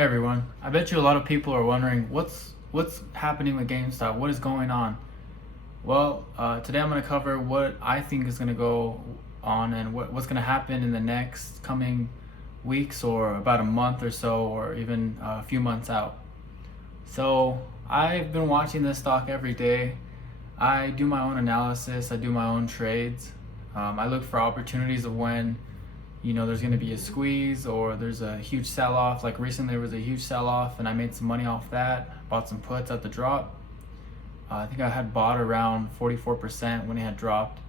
Hey everyone, I bet you a lot of people are wondering what's happening with GameStop. What is going on? Well, today I'm going to cover what I think is going to go on and what's going to happen in the next coming weeks or about a month or so, or even a few months out. So I've been watching this stock every day. I do my own analysis. I do my own trades. I look for opportunities of when there's going to be a squeeze or there's a huge sell-off. Like recently there was a huge sell-off and I made some money off that. Bought some puts at the drop. I think I had bought around 44% when it had dropped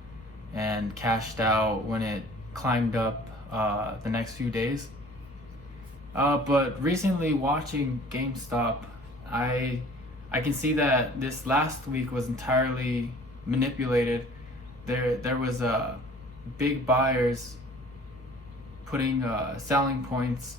and cashed out when it climbed up the next few days. But recently watching GameStop, I can see that this last week was entirely manipulated. There was big buyers putting selling points,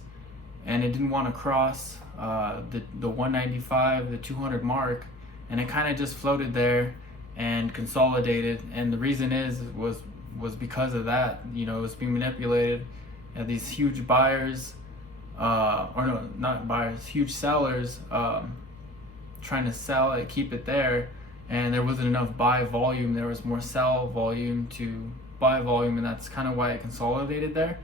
and it didn't want to cross the 195, the 200 mark, and it kind of just floated there and consolidated. And the reason was because of that. It was being manipulated. And these huge buyers, or no, not buyers, huge sellers, trying to sell it, keep it there, and there wasn't enough buy volume. There was more sell volume to buy volume, and that's kind of why it consolidated there.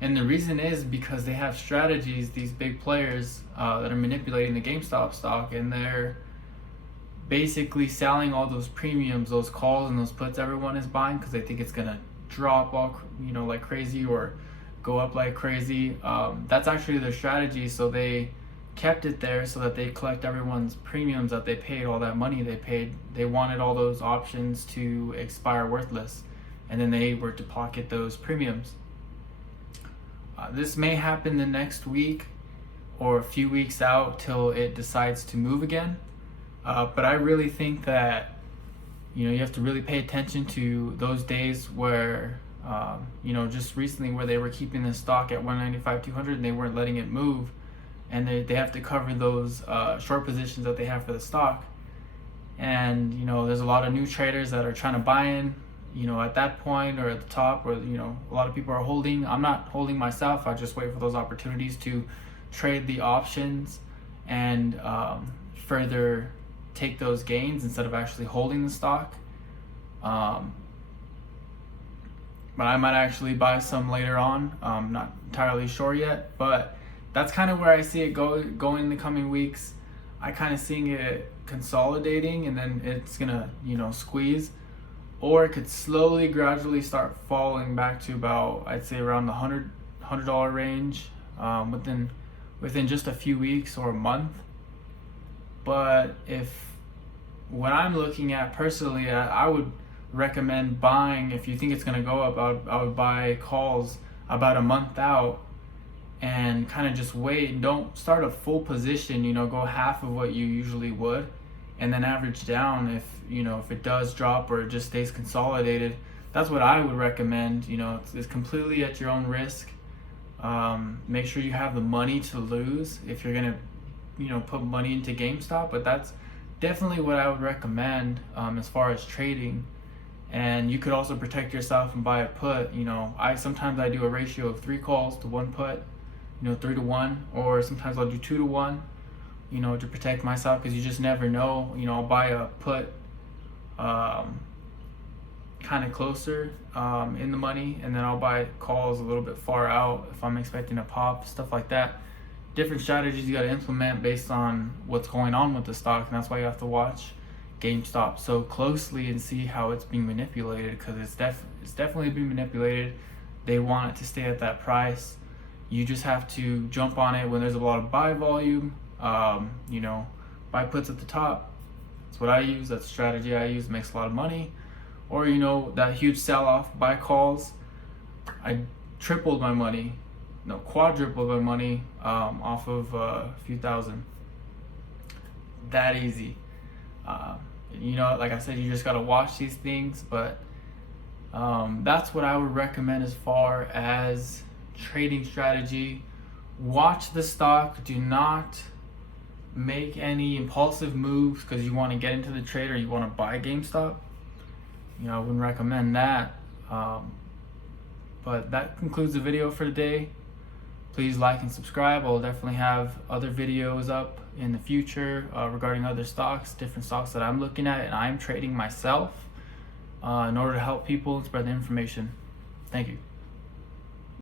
And the reason is because they have strategies, these big players that are manipulating the GameStop stock, and they're basically selling all those premiums, those calls and those puts everyone is buying because they think it's gonna drop like crazy or go up like crazy. That's actually their strategy. So they kept it there so that they collect everyone's premiums that they paid, all that money they paid. They wanted all those options to expire worthless, and then they were to pocket those premiums. This may happen the next week or a few weeks out till it decides to move again. But I really think that you have to really pay attention to those days where just recently where they were keeping the stock at 195, 200 and they weren't letting it move, and they have to cover those short positions that they have for the stock. And there's a lot of new traders that are trying to buy in at that point or at the top, or a lot of people are holding. I'm not holding myself. I just wait for those opportunities to trade the options and further take those gains instead of actually holding the stock. But I might actually buy some later on. I'm not entirely sure yet, but that's kind of where I see it going in the coming weeks. I kind of seeing it consolidating, and then it's gonna squeeze, or it could slowly, gradually start falling back to about, I'd say, around the $100 range within just a few weeks or a month. But what I'm looking at personally, I would recommend buying. If you think it's going to go up, I would buy calls about a month out and kind of just wait. Don't start a full position, go half of what you usually would, and then average down if it does drop or it just stays consolidated. That's what I would recommend. It's completely at your own risk. Make sure you have the money to lose if you're gonna put money into GameStop, but that's definitely what I would recommend as far as trading. And you could also protect yourself and buy a put. Sometimes I do a ratio of 3 calls to 1 put, 3 to 1, or sometimes I'll do 2 to 1, to protect myself, because you just never know. I'll buy a put kind of closer in the money, and then I'll buy calls a little bit far out if I'm expecting a pop, stuff like that. Different strategies you got to implement based on what's going on with the stock, and that's why you have to watch GameStop so closely and see how it's being manipulated, because it's definitely being manipulated. They want it to stay at that price. You just have to jump on it when there's a lot of buy volume. Buy puts at the top. That's what I use. That's the strategy I use. It makes a lot of money. Or that huge sell-off, buy calls. I tripled my money, quadrupled my money off of a few thousand. That easy. Like I said, you just gotta watch these things. But that's what I would recommend as far as trading strategy. Watch the stock. Do not make any impulsive moves because you want to get into the trade or you want to buy GameStop. I wouldn't recommend that. But that concludes the video for today. Please like and subscribe. I'll definitely have other videos up in the future regarding other stocks, different stocks that I'm looking at and I'm trading myself in order to help people and spread the information. Thank you.